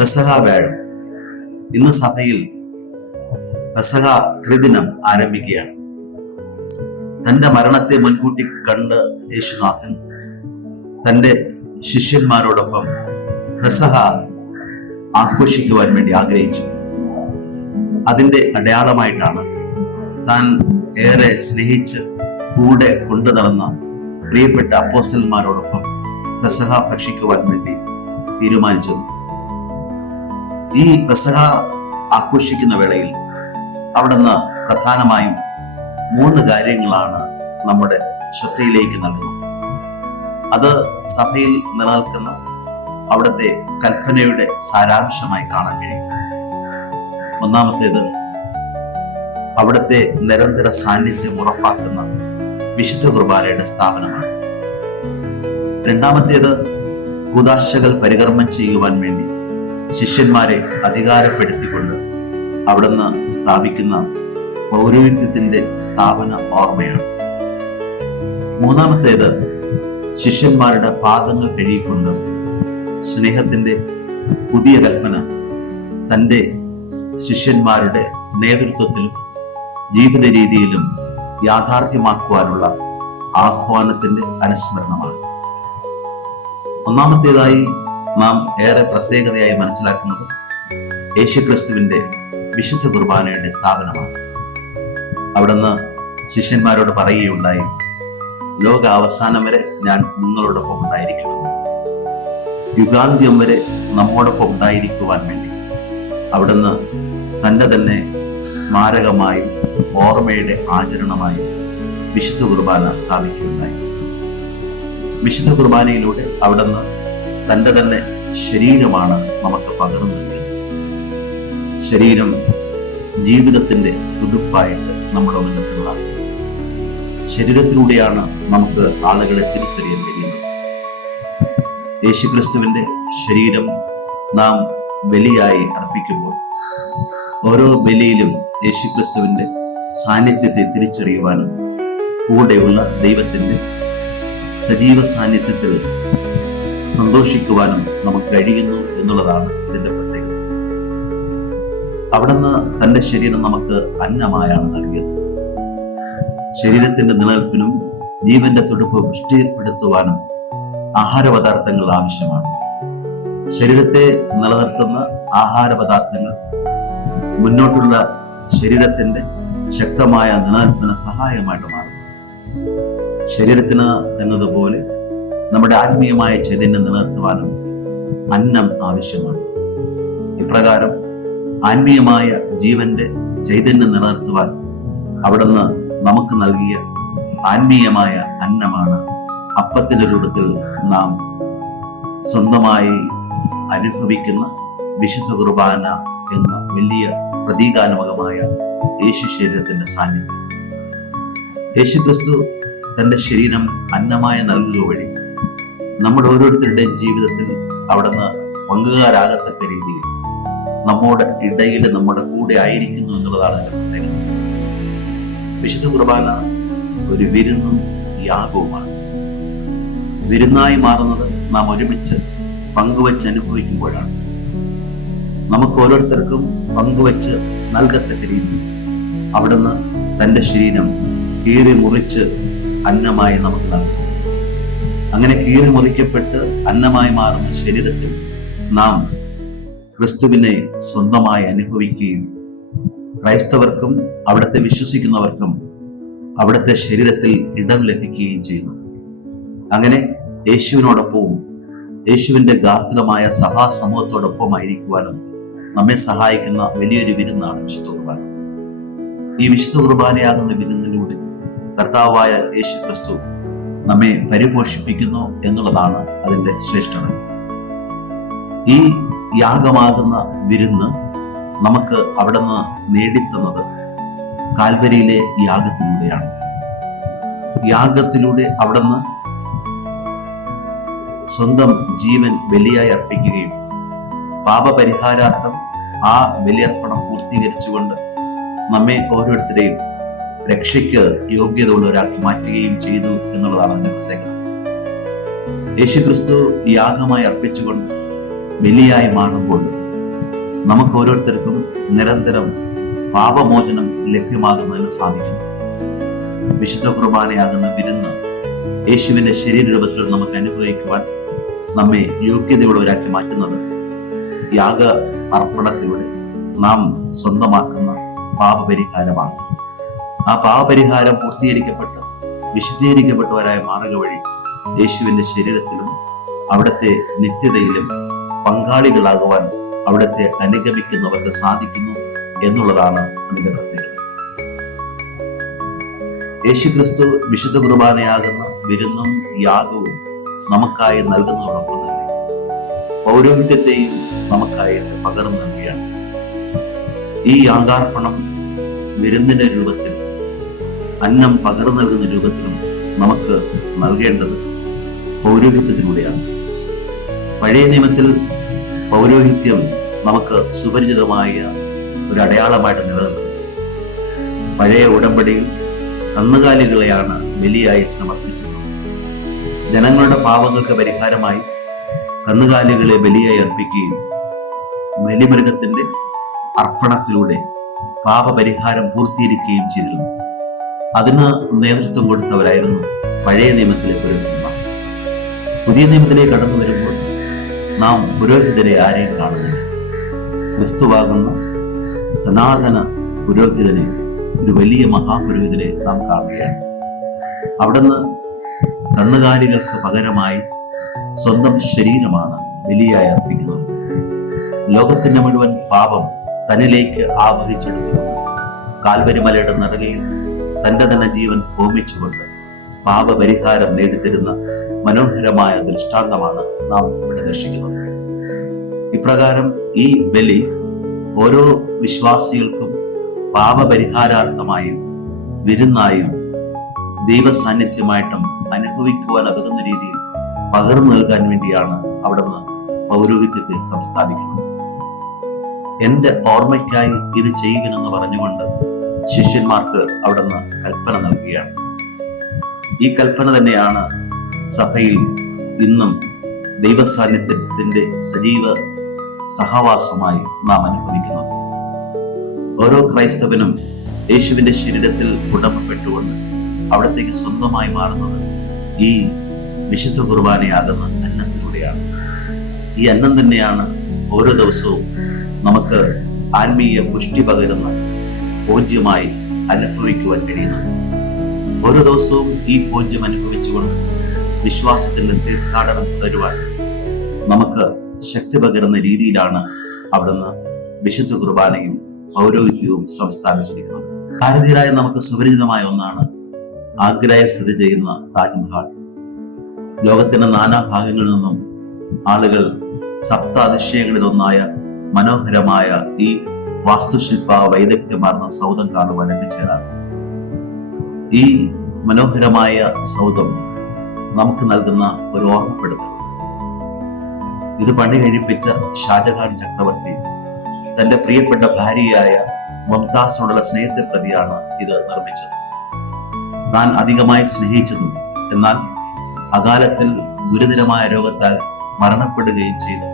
പെസഹ വ്യാഴം. ഇന്ന് സഭയിൽ പെസഹ ത്രിദിനം ആരംഭിക്കുകയാണ്. തന്റെ മരണത്തെ മുൻകൂട്ടി കണ്ട് യേശുനാഥൻ തന്റെ ശിഷ്യന്മാരോടൊപ്പം പെസഹ ആഘോഷിക്കുവാൻ വേണ്ടി ആഗ്രഹിച്ചു. അതിന്റെ അടയാളമായിട്ടാണ് താൻ ഏറെ സ്നേഹിച്ച് കൂടെ കൊണ്ടു നടന്ന പ്രിയപ്പെട്ട അപ്പോസ്തലന്മാരോടൊപ്പം പെസഹ ഭക്ഷിക്കുവാൻ വേണ്ടി തീരുമാനിച്ചത്. ഈ പെസഹ ആഘോഷിക്കുന്ന വേളയിൽ അവിടുന്ന് പ്രധാനമായും 3 കാര്യങ്ങളാണ് നമ്മുടെ ശ്രദ്ധയിലേക്ക് നൽകുന്നത്. അത് സഭയിൽ നിലനിൽക്കുന്ന അവിടുത്തെ കൽപ്പനയുടെ സാരാംശമായി കാണാൻ കഴിയും. ഒന്നാമത്തേത്, അവിടുത്തെ നിരന്തര സാന്നിധ്യം ഉറപ്പാക്കുന്ന വിശുദ്ധ കുർബാനയുടെ സ്ഥാപനമാണ്. രണ്ടാമത്തേത്, കൂദാശകൾ പരികർമ്മം ചെയ്യുവാൻ വേണ്ടി ശിഷ്യന്മാരെ അധികാരപ്പെടുത്തിക്കൊണ്ട് അവിടുന്ന് സ്ഥാപിക്കുന്ന പൗരോഹിത്യത്തിന്റെ സ്ഥാപന ഓർമ്മയാണ്. മൂന്നാമത്തേത്, ശിഷ്യന്മാരുടെ പാദങ്ങൾ കഴുകിക്കൊണ്ട് സ്നേഹത്തിന്റെ പുതിയ കൽപ്പന തൻ്റെ ശിഷ്യന്മാരുടെ നേതൃത്വത്തിലും ജീവിത രീതിയിലും യാഥാർത്ഥ്യമാക്കുവാനുള്ള ആഹ്വാനത്തിന്റെ അനുസ്മരണമാണ്. ഒന്നാമത്തേതായി നാം ഏറെ പ്രത്യേകതയായി മനസ്സിലാക്കുന്നത് യേശുക്രിസ്തുവിന്റെ വിശുദ്ധ കുർബാനയുടെ സ്ഥാപനമാണ്. അവിടുന്ന് ശിഷ്യന്മാരോട് പറയുകയുണ്ടായി, ലോക അവസാനം വരെ ഞാൻ നിങ്ങളോടൊപ്പം ഉണ്ടായിരിക്കുമെന്ന്. യുഗാന്ത്യം വരെ നമ്മോടൊപ്പം ഉണ്ടായിരിക്കുവാൻ വേണ്ടി അവിടുന്ന് തൻ്റെ തന്നെ സ്മാരകമായും ഓർമ്മയുടെ ആചരണമായും വിശുദ്ധ കുർബാന സ്ഥാപിക്കുകയുണ്ടായി. വിശുദ്ധ കുർബാനയിലൂടെ അവിടുന്ന് തൻ്റെ തന്നെ ശരീരമാണ് നമുക്ക് പകർന്നു നൽകുന്നത്. ശരീരം ജീവിതത്തിന്റെ തുടുപ്പായിട്ട് നമ്മുടെ നിൽക്കുന്നതാണ്. ശരീരത്തിലൂടെയാണ് നമുക്ക് ആളുകളെ തിരിച്ചറിയാൻ കഴിയുന്നത്. യേശുക്രിസ്തുവിന്റെ ശരീരം നാം ബലിയായി അർപ്പിക്കുമ്പോൾ ഓരോ ബലിയിലും യേശുക്രിസ്തുവിന്റെ സാന്നിധ്യത്തെ തിരിച്ചറിയുവാനും കൂടെയുള്ള ദൈവത്തിന്റെ സജീവ സാന്നിധ്യത്തിൽ സന്തോഷിക്കുവാനും നമുക്ക് കഴിയുന്നു എന്നുള്ളതാണ് ഇതിന്റെ പ്രത്യേകത. അവിടുന്ന് തന്റെ ശരീരം നമുക്ക് അന്നമായാണ് നൽകിയത്. ശരീരത്തിന്റെ നിലനിൽപ്പിനും ജീവന്റെ തുടുപ്പ് പുഷ്ടിപ്പെടുത്തുവാനും ആഹാരപദാർത്ഥങ്ങൾ ആവശ്യമാണ്. ശരീരത്തെ നിലനിർത്തുന്ന ആഹാരപദാർത്ഥങ്ങൾ മുന്നോട്ടുള്ള ശരീരത്തിന്റെ ശക്തമായ നിലനിൽപ്പിന് സഹായമായിട്ട് മാറും. ശരീരത്തിന് എന്നതുപോലെ നമ്മുടെ ആത്മീയമായ ചൈതന്യം നിലനിർത്തുവാനും അന്നം ആവശ്യമാണ്. ഇപ്രകാരം ആത്മീയമായ ജീവന്റെ ചൈതന്യം നിലനിർത്തുവാൻ അവിടുന്ന് നമുക്ക് നൽകിയ ആത്മീയമായ അന്നമാണ് അപ്പത്തിന്റെ രൂപത്തിൽ നാം സ്വന്തമായി അനുഭവിക്കുന്ന വിശുദ്ധ കുർബാന എന്ന വലിയ പ്രതീകാത്മകമായ യേശു ശരീരത്തിന്റെ സാന്നിധ്യം. യേശുക്രിസ്തു തന്റെ ശരീരം അന്നമായി നൽകുക വഴി നമ്മുടെ ഓരോരുത്തരുടെയും ജീവിതത്തിൽ അവിടുന്ന് പങ്കുകാരാകത്തക്ക രീതിയിൽ നമ്മുടെ ഇടയിൽ നമ്മുടെ കൂടെ ആയിരിക്കുന്നു എന്നുള്ളതാണ് എൻ്റെ പ്രത്യേകത. വിശുദ്ധ കുർബാന ഒരു വിരുന്നും യാഗവുമാണ്. വിരുന്നായി മാറുന്നത് നാം ഒരുമിച്ച് പങ്കുവെച്ച് അനുഭവിക്കുമ്പോഴാണ്. നമുക്ക് ഓരോരുത്തർക്കും പങ്കുവെച്ച് നൽകത്തക്ക രീതിയിൽ അവിടുന്ന് തൻ്റെ ശരീരം കീറി മുറിച്ച് അന്നമായി നമുക്ക് നൽകുന്നു. അങ്ങനെ കീറി മുറിക്കപ്പെട്ട് അന്നമായി മാറുന്ന ശരീരത്തിൽ നാം ക്രിസ്തുവിനെ സ്വന്തമായി അനുഭവിക്കുകയും ക്രൈസ്തവർക്കും അവിടുത്തെ വിശ്വസിക്കുന്നവർക്കും അവിടുത്തെ ശരീരത്തിൽ ഇടം ലഭിക്കുകയും ചെയ്യുന്നു. അങ്ങനെ യേശുവിനോടൊപ്പവും യേശുവിന്റെ ഗാത്രമായ സഭാസമൂഹത്തോടൊപ്പമായിരിക്കുവാനും നമ്മെ സഹായിക്കുന്ന വലിയൊരു വിരുന്നാണ് വിശുദ്ധ കുർബാന. ഈ വിശുദ്ധ കുർബാനയാകുന്ന വിരുന്നിലൂടെ കർത്താവായ യേശു ക്രിസ്തു നമ്മെ പരിപോഷിപ്പിക്കുന്നു എന്നുള്ളതാണ് അതിന്റെ ശ്രേഷ്ഠത. ഈ യാഗമാകുന്ന വിരുന്ന് നമുക്ക് അവിടുന്ന് നേടിത്തന്നത് കാൽവരിയിലെ യാഗത്തിലൂടെയാണ്. യാഗത്തിലൂടെ അവിടുന്ന് സ്വന്തം ജീവൻ ബലിയായി അർപ്പിക്കുകയും പാപപരിഹാരാർത്ഥം ആ ബലിയർപ്പണം പൂർത്തീകരിച്ചുകൊണ്ട് നമ്മെ ഓരോരുത്തരെയും രക്ഷയ്ക്ക് യോഗ്യതയുള്ളവരാക്കി മാറ്റുകയും ചെയ്തു എന്നുള്ളതാണ് അതിന്റെ പ്രത്യേകത. യേശുക്രിസ്തു യാഗമായി അർപ്പിച്ചുകൊണ്ട് ബലിയായി മാറുമ്പോൾ നമുക്ക് ഓരോരുത്തർക്കും നിരന്തരം പാപമോചനം ലഭ്യമാകുന്നതിന് സാധിക്കുന്നു. വിശുദ്ധ കുർബാനയാകുന്ന വിരുന്ന് യേശുവിന്റെ ശരീരരൂപത്തിൽ നമുക്ക് അനുഭവിക്കുവാൻ നമ്മെ യോഗ്യതയുള്ളവരാക്കി മാറ്റുന്നത് യാഗ അർപ്പണത്തിലൂടെ നാം സ്വന്തമാക്കുന്ന പാപപരിഹാരമാണ്. ആ പാപപരിഹാരം പൂർത്തീകരിക്കപ്പെട്ട് വിശുദ്ധീകരിക്കപ്പെട്ടവരായ മാർഗ വഴി യേശുവിന്റെ ശരീരത്തിലും അവിടുത്തെ നിത്യതയിലും പങ്കാളികളാകുവാൻ അവിടുത്തെ അനുഗമിക്കുന്നവർക്ക് സാധിക്കുന്നു എന്നുള്ളതാണ് അതിന്റെ പ്രത്യേകത. യേശുക്രിസ്തു വിശുദ്ധ കുർബാനയാകുന്ന വിരുന്നും യാഗവും നമുക്കായി നൽകുന്നതോടൊപ്പം തന്നെ പൗരോഹിത്യത്തെയും നമുക്കായി പകർന്നു നൽകുകയാണ്. ഈ യാഗാർപ്പണം വിരുന്നിന്റെ രൂപത്തിലും അന്നം പകർന്നു നൽകുന്ന രൂപത്തിലും നമുക്ക് നൽകേണ്ടത് പൗരോഹിത്യത്തിലൂടെയാണ്. പഴയ നിയമത്തിൽ പൗരോഹിത്യം നമുക്ക് സുപരിചിതമായ ഒരു അടയാളമായിട്ട് നിലനിൽക്കുന്നു. പഴയ ഉടമ്പടിയിൽ കന്നുകാലികളെയാണ് ബലിയായി സമർപ്പിച്ചിട്ടുള്ളത്. ജനങ്ങളുടെ പാപങ്ങൾക്ക് പരിഹാരമായി കന്നുകാലികളെ ബലിയായി അർപ്പിക്കുകയും ബലിമൃഗത്തിന്റെ അർപ്പണത്തിലൂടെ പാപപരിഹാരം പൂർത്തീകരിക്കുകയും ചെയ്തിരുന്നു. അതിന് നേതൃത്വം കൊടുത്തവരായിരുന്നു പഴയ നിയമത്തിലെ പുരോഹിതന്മാർ. പുതിയ നിയമത്തിലേക്ക് കടന്നു വരുമ്പോൾ നാം പുരോഹിതരെ ആരെയും കാണുന്നില്ല. ക്രിസ്തുവാകുന്ന സനാതന പുരോഹിതനെ, ഒരു വലിയ മഹാപുരോഹിതനെ നാം കാണുകയാണ്. അവിടുന്ന് കന്നുകാലികൾക്ക് പകരമായി സ്വന്തം ശരീരമാണ് ബലിയായി അർപ്പിക്കുന്നത്. ലോകത്തിന്റെ മുഴുവൻ പാപം തന്നിലേക്ക് ആവഹിച്ചെടുത്തുകൊണ്ട് കാൽവരി മലയുടെ നെറുകയിൽ തന്റെ തന്നെ ജീവൻ ഹോമിച്ചുകൊണ്ട് പാപപരിഹാരം നേടിത്തരുന്ന മനോഹരമായ ദൃഷ്ടാന്തമാണ് നാം ഇവിടെ ദർശിക്കുന്നത്. ഇപ്രകാരം ഈ ബലി ഓരോ വിശ്വാസികൾക്കും പാപപരിഹാരാർത്ഥമായും വിരുന്നായും ദൈവ സാന്നിധ്യമായിട്ടും അനുഭവിക്കുവാൻ ഉതകുന്ന രീതിയിൽ പകർന്നു നൽകാൻ വേണ്ടിയാണ് അവിടുന്ന് പൗരോഹിത്യത്തെ സംസ്ഥാപിക്കുന്നത്. എന്റെ ഓർമ്മയ്ക്കായി ഇത് ചെയ്യുവിനെന്ന് പറഞ്ഞുകൊണ്ട് ശിഷ്യന്മാർക്ക് അവിടുന്ന് കൽപ്പന നൽകുകയാണ്. ഈ കൽപ്പന തന്നെയാണ് സഭയിൽ ഇന്നും ദൈവസാന്നിധ്യത്തിന്റെ സജീവ സഹവാസമായി നാം അനുഭവിക്കുന്നത്. ഓരോ ക്രൈസ്തവനും യേശുവിന്റെ ശരീരത്തിൽ ഉടമപ്പെട്ടുകൊണ്ട് അവിടത്തേക്ക് സ്വന്തമായി മാറുന്നത് ഈ വിശുദ്ധ കുർബാനയാകുന്ന അന്നത്തിലൂടെയാണ്. ഈ അന്നം തന്നെയാണ് ഓരോ ദിവസവും നമുക്ക് ആത്മീയ പുഷ്ടി പകരുന്ന പൂജ്യമായി അനുഭവിക്കുവാൻ കഴിയുന്നത്. ഓരോ ദിവസവും ഈ പൂജ്യം അനുഭവിച്ചുകൊണ്ട് വിശ്വാസത്തിന്റെ തീർത്ഥാടനം തുടരുവാൻ നമുക്ക് ശക്തി പകരുന്ന രീതിയിലാണ് അവിടുന്ന് വിശുദ്ധ കുർബാനയും പൗരോഹിത്യവും സംസ്ഥാപിച്ചിരിക്കുന്നത്. ഭാരതീയരായ നമുക്ക് സുപരിചിതമായ ഒന്നാണ് ആഗ്രയിൽ സ്ഥിതി ചെയ്യുന്ന താജ്മഹൽ. ലോകത്തിന്റെ നാനാഭാഗങ്ങളിൽ നിന്നും ആളുകൾ സപ്ത അതിശയങ്ങളിലൊന്നായ മനോഹരമായ ഈ വാസ്തുശില്പ വൈദഗ്ധ്യമാർന്ന സൗധം കാണുവാൻ എത്തിച്ചേരാറ്. ഈ മനോഹരമായ സൗധം നമുക്ക് നൽകുന്ന ഒരു ഓർമ്മപ്പെടുത്തൽ. ഇത് പണി കഴിപ്പിച്ച ഷാജഹാൻ ചക്രവർത്തി തന്റെ പ്രിയപ്പെട്ട ഭാര്യയായ മുംതാസിനോടുള്ള സ്നേഹത്തെ പ്രതിയാണ് ഇത് നിർമ്മിച്ചത്. താൻ അധികമായി സ്നേഹിച്ചതും എന്നാൽ അകാലത്തിൽ ഗുരുതരമായ രോഗത്താൽ മരണപ്പെടുകയും ചെയ്തു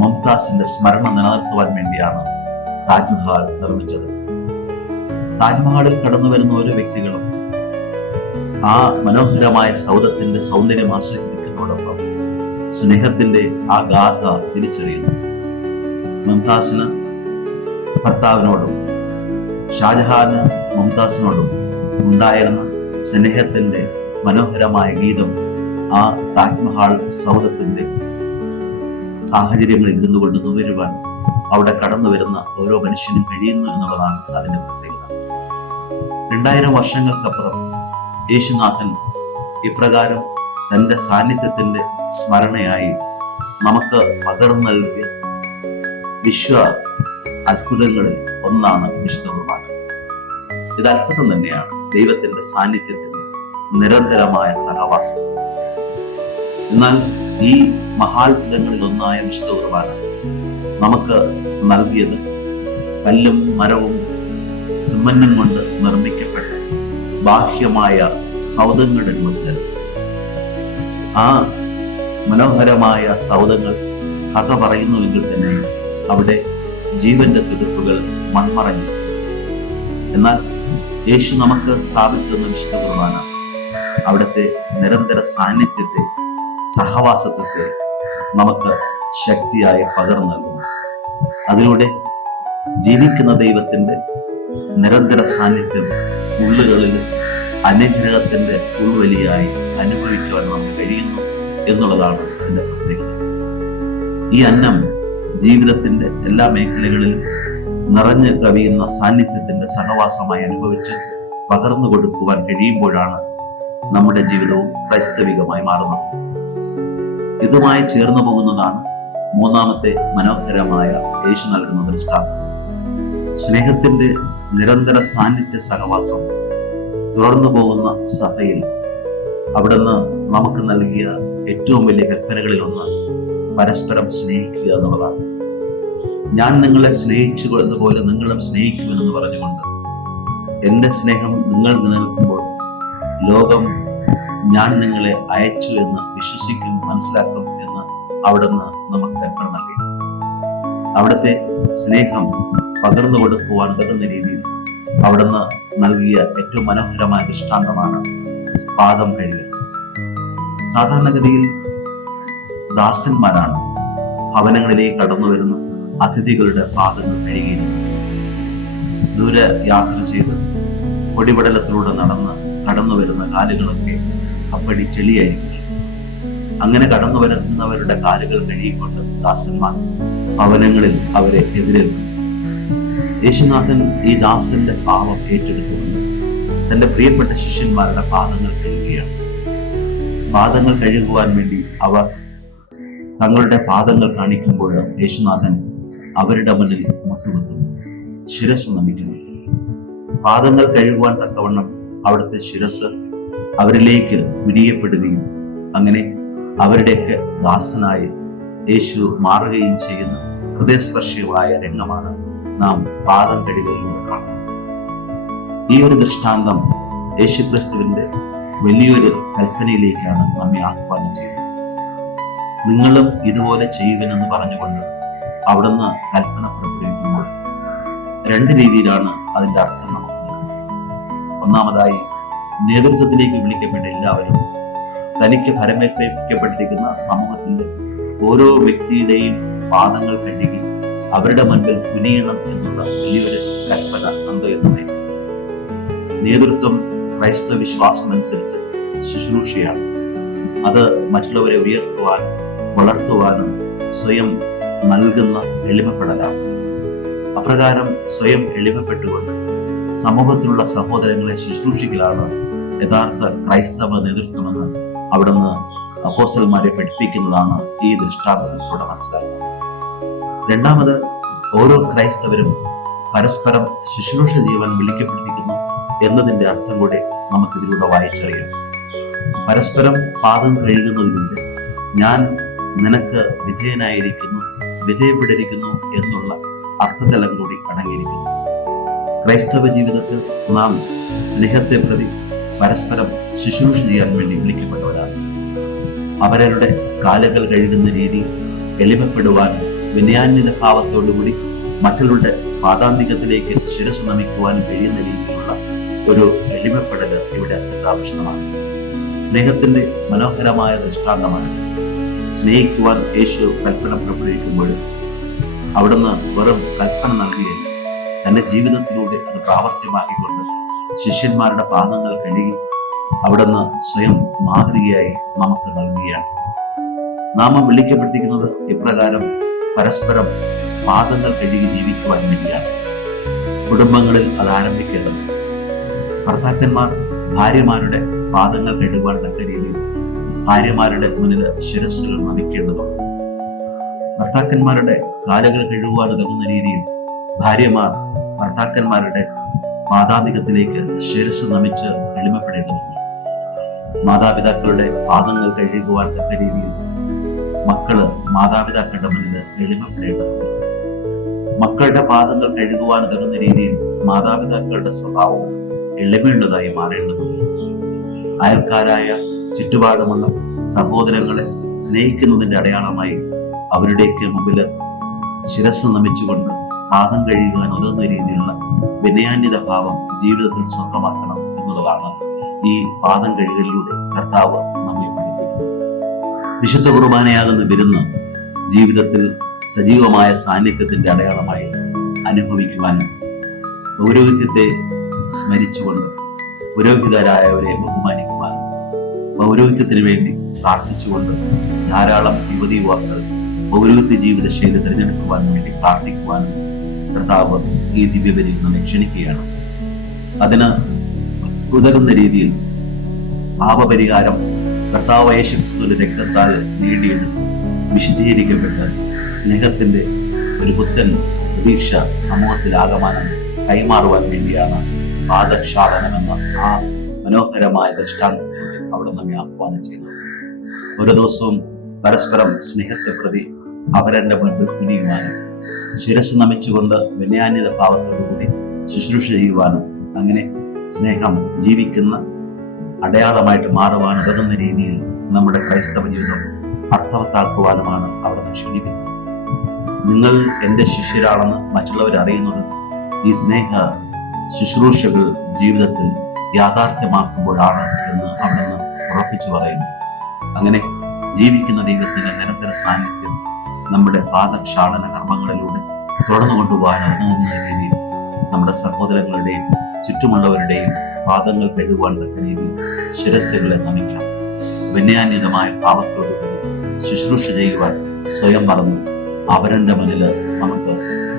മുംതാസിന്റെ സ്മരണ നിലനിർത്തുവാൻ വേണ്ടിയാണ് താജ്മഹൽ നിർമ്മിച്ചത്. താജ്മഹലിൽ കടന്നു വരുന്ന ഓരോ വ്യക്തികളും ആ മനോഹരമായ സൗധത്തിന്റെ സൗന്ദര്യം ആസ്വദിക്കുന്നതോടൊപ്പം സ്നേഹത്തിന്റെ ആ ഗാഥ തിരിച്ചറിയുന്നു. മുംതാസിന് ഭർത്താവിനോടും ഷാജഹാന് മുംതാസിനോടും ഉണ്ടായിരുന്ന സ്നേഹത്തിന്റെ മനോഹരമായ ഗീതം ആ താജ്മഹൽ സൗധത്തിന്റെ സാഹചര്യങ്ങളിൽ ഇരുന്നുകൊണ്ട് നുകരുവാൻ അവിടെ കടന്നു വരുന്ന ഓരോ മനുഷ്യനും കഴിയുന്നു എന്നുള്ളതാണ് അതിന്റെ പ്രത്യേകത. 2000 വർഷങ്ങൾക്കപ്പുറം യേശുനാഥൻ ഇപ്രകാരം തന്റെ സാന്നിധ്യത്തിന്റെ സ്മരണയായി നമുക്ക് പകർന്നു നൽകിയ വിശ്വ അത്ഭുതങ്ങളിൽ ഒന്നാണ് വിശുദ്ധ കുർബാന. ഇത് അത്ഭുതം തന്നെയാണ്, ദൈവത്തിന്റെ സാന്നിധ്യത്തിന്റെ നിരന്തരമായ സഹവാസം. എന്നാൽ ഈ മഹാത്ഭുതങ്ങളിൽ ഒന്നായ വിശുദ്ധ കുർബാന നമുക്ക് നൽകിയത് കല്ലും മരവും സിമന്റും കൊണ്ട് നിർമ്മിക്കപ്പെട്ട ബാഹ്യമായ സൗധങ്ങളുടെ രൂപത്തിലല്ല. ആ മനോഹരമായ സൗധങ്ങൾ കഥ പറയുന്നുവെങ്കിൽ തന്നെ അവിടെ ജീവന്റെ തുടിപ്പുകൾ മൺമറഞ്ഞിരിക്കുന്നു. എന്നാൽ യേശു നമുക്ക് സ്ഥാപിച്ചു തന്ന വിശുദ്ധ കുർബാന അവിടുത്തെ നിരന്തര സാന്നിധ്യത്തെ, സഹവാസത്വത്തെ നമുക്ക് ശക്തിയായി പകർന്നു നൽകുന്നു. അതിലൂടെ ജീവിക്കുന്ന ദൈവത്തിന്റെ നിരന്തര സാന്നിധ്യം ഉള്ളുകളിൽ അനുഗ്രഹത്തിന്റെ ഉൾവലിയായി അനുഭവിക്കുവാൻ നമുക്ക് കഴിയുന്നു എന്നുള്ളതാണ് അതിന്റെ പ്രത്യേകത. ഈ അന്നം ജീവിതത്തിന്റെ എല്ലാ മേഖലകളിലും നിറഞ്ഞു കവിയുന്ന സാന്നിധ്യത്തിന്റെ സഹവാസമായി അനുഭവിച്ച് പകർന്നു കൊടുക്കുവാൻ കഴിയുമ്പോഴാണ് നമ്മുടെ ജീവിതവും ക്രൈസ്തവികമായി മാറുന്നത്. ഇതുമായി ചേർന്നു പോകുന്നതാണ് മൂന്നാമത്തെ മനോഹരമായ യേശു നൽകുന്ന ദൃഷ്ടാന്തം. സ്നേഹത്തിന്റെ നിരന്തര സാന്നിധ്യ സഹവാസം തുടർന്നു പോകുന്ന സഭയിൽ അവിടുന്ന് നമുക്ക് നൽകിയ ഏറ്റവും വലിയ കൽപ്പനകളിൽ ഒന്ന് പരസ്പരം സ്നേഹിക്കുക എന്നുള്ളതാണ്. ഞാൻ നിങ്ങളെ സ്നേഹിച്ചു പോലെ നിങ്ങളും സ്നേഹിക്കുമെന്ന് പറഞ്ഞുകൊണ്ട് എന്റെ സ്നേഹം നിങ്ങൾ നിലനിൽക്കുമ്പോൾ ലോകം ഞാൻ നിങ്ങളെ അയച്ചു എന്ന് വിശ്വസിക്കും, മനസ്സിലാക്കും എന്ന് അവിടുന്ന് നമുക്ക് കൽപ്പന നൽകി. അവിടുത്തെ സ്നേഹം പകർന്നു കൊടുക്കുവാൻ ഉതകുന്ന രീതിയിൽ അവിടുന്ന് നൽകിയ ഏറ്റവും മനോഹരമായ ദൃഷ്ടാന്തമാണ് പാദം കഴുകൽ. സാധാരണഗതിയിൽ ദാസന്മാരാണ് ഭവനങ്ങളിലേക്ക് കടന്നു വരുന്ന അതിഥികളുടെ പാദങ്ങൾ കഴുകിയിരുന്നത്. ദൂരെ യാത്ര ചെയ്ത് പൊടിപടലത്തിലൂടെ നടന്ന് കടന്നു വരുന്ന കാലുകളൊക്കെ അപ്പടി ചെളിയായിരിക്കും. അങ്ങനെ കടന്നു വരുന്നവരുടെ കാലുകൾ കഴുകിക്കൊണ്ട് ദാസന്മാർ ഭവനങ്ങളിൽ അവരെ എതിരേൽക്കും. യേശുനാഥൻ ഈ ദാസന്റെ പാപം ഏറ്റെടുത്തുകൊണ്ട് തന്റെ പ്രിയപ്പെട്ട ശിഷ്യന്മാരുടെ പാദങ്ങൾ കഴുകുകയാണ്. പാദങ്ങൾ കഴുകുവാൻ വേണ്ടി അവർ തങ്ങളുടെ പാദങ്ങൾ കാണിക്കുമ്പോൾ യേശുനാഥൻ അവരുടെ മുന്നിൽ മുട്ടുകുത്തുന്നു, ശിരസ് നമിക്കുന്നു. പാദങ്ങൾ കഴുകുവാൻ തക്കവണ്ണം അവിടുത്തെ ശിരസ് അവരിലേക്ക് വിരിയപ്പെടുകയും അങ്ങനെ അവരുടെയൊക്കെ ദാസനായി യേശു മാറുകയും ചെയ്യുന്ന ഹൃദയസ്പർശിയായ രംഗമാണ് നാം പാദം കഴുകലിലൂടെ കാണുന്നത്. ഈ ഒരു ദൃഷ്ടാന്തം യേശുക്രിസ്തുവിന്റെ വലിയൊരു കൽപ്പനയിലേക്കാണ് നമ്മെ ആഹ്വാനം ചെയ്യുന്നത്. നിങ്ങളും ഇതുപോലെ ചെയ്യുവനെന്ന് പറഞ്ഞുകൊണ്ട് അവിടുന്ന് കൽപ്പന പുറപ്പെടുവിക്കുമ്പോൾ രണ്ട് രീതിയിലാണ് അതിന്റെ അർത്ഥം നമുക്ക് നൽകുന്നത്. ഒന്നാമതായി, നേതൃത്വത്തിലേക്ക് വിളിക്കപ്പെട്ട എല്ലാവരും തനിക്ക് ഫലമേൽപ്പിക്കപ്പെട്ടിരിക്കുന്ന സമൂഹത്തിന്റെ ഓരോ വ്യക്തിയുടെയും പാദങ്ങൾ കഴുകി അവരുടെ മുൻപിൽ കുനിയണം എന്നുള്ള വലിയൊരു കൽപ്പന അന്തമായിരിക്കും. നേതൃത്വം ക്രൈസ്തവ വിശ്വാസം അനുസരിച്ച് ശുശ്രൂഷയാണ്. അത് മറ്റുള്ളവരെ ഉയർത്തുവാനും വളർത്തുവാനും സ്വയം നൽകുന്ന എളിമപ്പെടലാണ്. അപ്രകാരം സ്വയം എളിമപ്പെട്ടുകൊണ്ട് സമൂഹത്തിലുള്ള സഹോദരങ്ങളെ ശുശ്രൂഷിക്കലാണ് യഥാർത്ഥ ക്രൈസ്തവ നേതൃത്വമെന്ന് അവിടുന്ന് അപ്പോസ്തലന്മാരെ പഠിപ്പിക്കുന്നതാണ് ഈ ദൃഷ്ടാന്തത്തിലൂടെ മനസ്സിലാക്കുന്നത്. രണ്ടാമത്, ഓരോ ക്രൈസ്തവരും പരസ്പരം ശുശ്രൂഷ ചെയ്യുവാൻ വിളിക്കപ്പെട്ടിരിക്കുന്നു എന്നതിന്റെ അർത്ഥം കൂടെ നമുക്കിതിലൂടെ വായിച്ചറിയാം. പരസ്പരം പാദം കഴുകുന്നതിലൂടെ ഞാൻ നിനക്ക് വിധേയനായിരിക്കുന്നു, വിധേയപ്പെട്ടിരിക്കുന്നു എന്നുള്ള അർത്ഥതലം കൂടി അടങ്ങിയിരിക്കുന്നു. ക്രൈസ്തവ ജീവിതത്തിൽ നാം സ്നേഹത്തെ പ്രതി പരസ്പരം ശുശ്രൂഷ ചെയ്യാൻ വേണ്ടി വിളിക്കപ്പെട്ടവരാണ്. അവരുടെ കാലുകൾ കഴുകുന്ന രീതി എളിമപ്പെടുവാനും വിനയാന്വിത ഭാവത്തോടുകൂടി മറ്റുള്ളവരുടെ പാദാന്തികത്തിലേക്ക് ശിരസ് നമിക്കുവാനും കഴിയുന്ന രീതിയിലുള്ള ഒരു എളിമപ്പെടൽ ഇവിടെ അത്യാവശ്യമാണ്. സ്നേഹത്തിന്റെ മനോഹരമായ ദൃഷ്ടാന്തമാണ്. സ്നേഹിക്കുവാൻ യേശു കൽപ്പന പുറപ്പെടുവിക്കുമ്പോൾ അവിടുന്ന് വെറും കൽപ്പന നൽകുകയില്ല, തന്റെ ജീവിതത്തിലൂടെ അത് പ്രാവർത്തികമാക്കിക്കൊണ്ട് ശിഷ്യന്മാരുടെ പാദങ്ങൾ കഴുകി അവിടുന്ന് സ്വയം മാതൃകയായി നമുക്ക് നൽകുകയാണ്. നാം വിളിക്കപ്പെട്ടിരിക്കുന്നത് ഇപ്രകാരം പരസ്പരം പാദങ്ങൾ കഴുകി ജീവിക്കുവാൻ വേണ്ടിയാണ്. കുടുംബങ്ങളിൽ അത് ആരംഭിക്കേണ്ടത്. ഭർത്താക്കന്മാർ ഭാര്യമാരുടെ പാദങ്ങൾ കഴുകുവാൻ തക്ക രീതിയിൽ ഭാര്യമാരുടെ മുന്നിൽ ശിരസ്സുകൾ നമിക്കേണ്ടതുണ്ട്. ഭർത്താക്കന്മാരുടെ കാലുകൾ കഴുകുവാൻ ഉതകുന്ന രീതിയിൽ ഭാര്യമാർ ഭർത്താക്കന്മാരുടെ പാദാന്തികത്തിലേക്ക് ശിരസ് നമിച്ച് എളിമപ്പെടേണ്ടതുണ്ട്. മാതാപിതാക്കളുടെ പാദങ്ങൾ കഴുകുവാൻ തക്ക രീതിയിൽ മക്കള് മാതാപിതാക്കളുടെ മുന്നിൽ എളിമപ്പെടേണ്ടതുണ്ട്. മക്കളുടെ പാദങ്ങൾ കഴുകുവാൻ ഉതകുന്ന രീതിയിൽ മാതാപിതാക്കളുടെ സ്വഭാവവും എളിമയുള്ളതായി മാറേണ്ടതുണ്ട്. അയൽക്കാരായ ചുറ്റുപാടുമുള്ള സഹോദരങ്ങളെ സ്നേഹിക്കുന്നതിന്റെ അടയാളമായി അവരുടെയൊക്കെ മുമ്പിൽ ശിരസ് നമിച്ചുകൊണ്ട് പാദം കഴുകാൻ ഉതകുന്ന രീതിയിലുള്ള വിനയാന്യത ഭാവം ജീവിതത്തിൽ സ്വന്തമാക്കണം എന്നുള്ളതാണ് ഈ പാദം കഴുകലിലൂടെ കർത്താവ് നമ്മെ പഠിപ്പിക്കുന്നത്. വിശുദ്ധ കുർബാനയാകുന്ന വിരുന്ന് ജീവിതത്തിൽ സജീവമായ സാന്നിധ്യത്തിന്റെ അടയാളമായി അനുഭവിക്കുവാനും പൗരോഹിത്യത്തെ സ്മരിച്ചുകൊണ്ട് പുരോഹിതരായവരെ ബഹുമാനിക്കുവാനും പൗരോഹിത്യത്തിന് വേണ്ടി പ്രാർത്ഥിച്ചുകൊണ്ട് ധാരാളം യുവതി യുവാക്കൾ പൗരോഹിത്യ ജീവിത ശൈലി തിരഞ്ഞെടുക്കുവാൻ വേണ്ടി പ്രാർത്ഥിക്കുവാനും കർത്താവ് ഈ ദിവ്യബലിയിൽ നമ്മെ ക്ഷണിക്കുകയാണ്. അതിന് ഉതകുന്ന രീതിയിൽ പാപപരിഹാരം കർത്താവ് യേശുക്രിസ്തുവിന്റെ രക്തത്താൽ നേടിയെടുത്ത് വിശുദ്ധീകരിക്കപ്പെട്ട് സ്നേഹത്തിന്റെ ഒരു പുത്തൻ പ്രതീക്ഷ സമൂഹത്തിലാകമാനം കൈമാറുവാൻ വേണ്ടിയാണ് പാദക്ഷാളനം എന്ന ആ മനോഹരമായ ദൃഷ്ടാന്തത്തിലൂടെ അവിടെ നമ്മെ ആഹ്വാനം ചെയ്യുന്നത്. ഓരോ ദിവസവും പരസ്പരം സ്നേഹത്തെ പ്രതി അവരന്റെ മുൻപിൽ കുനിയുവാനും ശിരസ് നമിച്ചുകൊണ്ട് വിനയാന്യത ഭാവത്തോടുകൂടി ശുശ്രൂഷ ചെയ്യുവാനും അങ്ങനെ സ്നേഹം ജീവിക്കുന്ന അടയാളമായിട്ട് മാറുവാൻ ഉതകുന്ന രീതിയിൽ നമ്മുടെ ക്രൈസ്തവ ജീവിതം അർത്ഥവത്താക്കുവാനുമാണ് അവിടെ ക്ഷണിക്കുന്നത്. നിങ്ങൾ എൻ്റെ ശിഷ്യരാണെന്ന് മറ്റുള്ളവർ അറിയുന്നത് ഈ സ്നേഹ ശുശ്രൂഷകൾ ജീവിതത്തിൽ യാഥാർത്ഥ്യമാക്കുമ്പോഴാണ് എന്ന് അവിടുന്ന് ഉറപ്പിച്ചു പറയുന്നു. അങ്ങനെ ജീവിക്കുന്ന ദൈവത്തിന്റെ നിരന്തര സാന്നിധ്യം നമ്മുടെ പാദക്ഷാളന കർമ്മങ്ങളിലൂടെ തുടർന്നു കൊണ്ടുപോകാൻ രീതിയിൽ നമ്മുടെ സഹോദരങ്ങളുടെയും ചുറ്റുമുള്ളവരുടെയും പാദങ്ങൾ കഴുകുവാൻ തക്ക രീതിയിൽ ശിരസ്സുകളെ നമിക്കാം. വിനയാന്യതമായ ഭാവത്തോടുകൂടി ശുശ്രൂഷ ചെയ്യുവാൻ സ്വയം മറന്ന് അവരന്റെ മുന്നിൽ നമുക്ക്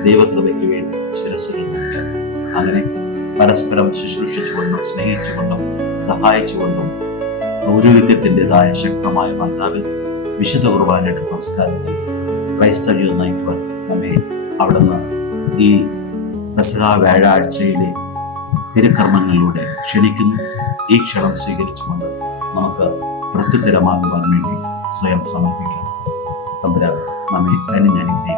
ദൈവകൃപയ്ക്ക് വേണ്ടി ശിരസ്സുകൾ നമിക്കാം. അങ്ങനെ പരസ്പരം ശുശ്രൂഷിച്ചുകൊണ്ടും സ്നേഹിച്ചുകൊണ്ടും സഹായിച്ചുകൊണ്ടും പൗരോഹിത്യത്തിൻ്റെതായ ശക്തമായ മന്ദാവിൽ വിശുദ്ധ കുർബാനയുടെ സംസ്കാരത്തിൽ ക്രൈസ്തവ ജീവിതം നയിക്കുവാൻ നമ്മെ അവിടുന്ന് ഈ പെസഹ വ്യാഴാഴ്ചയിലെ തിരുക്കർമ്മങ്ങളിലൂടെ ക്ഷണിക്കുന്നു. ഈ ക്ഷണം സ്വീകരിച്ചുകൊണ്ട് നമുക്ക് പ്രത്യുത്തരമാകുവാൻ വേണ്ടി സ്വയം സമർപ്പിക്കാം. തമ്പുരാൻ നമ്മെ അനുഗ്രഹിക്കട്ടെ.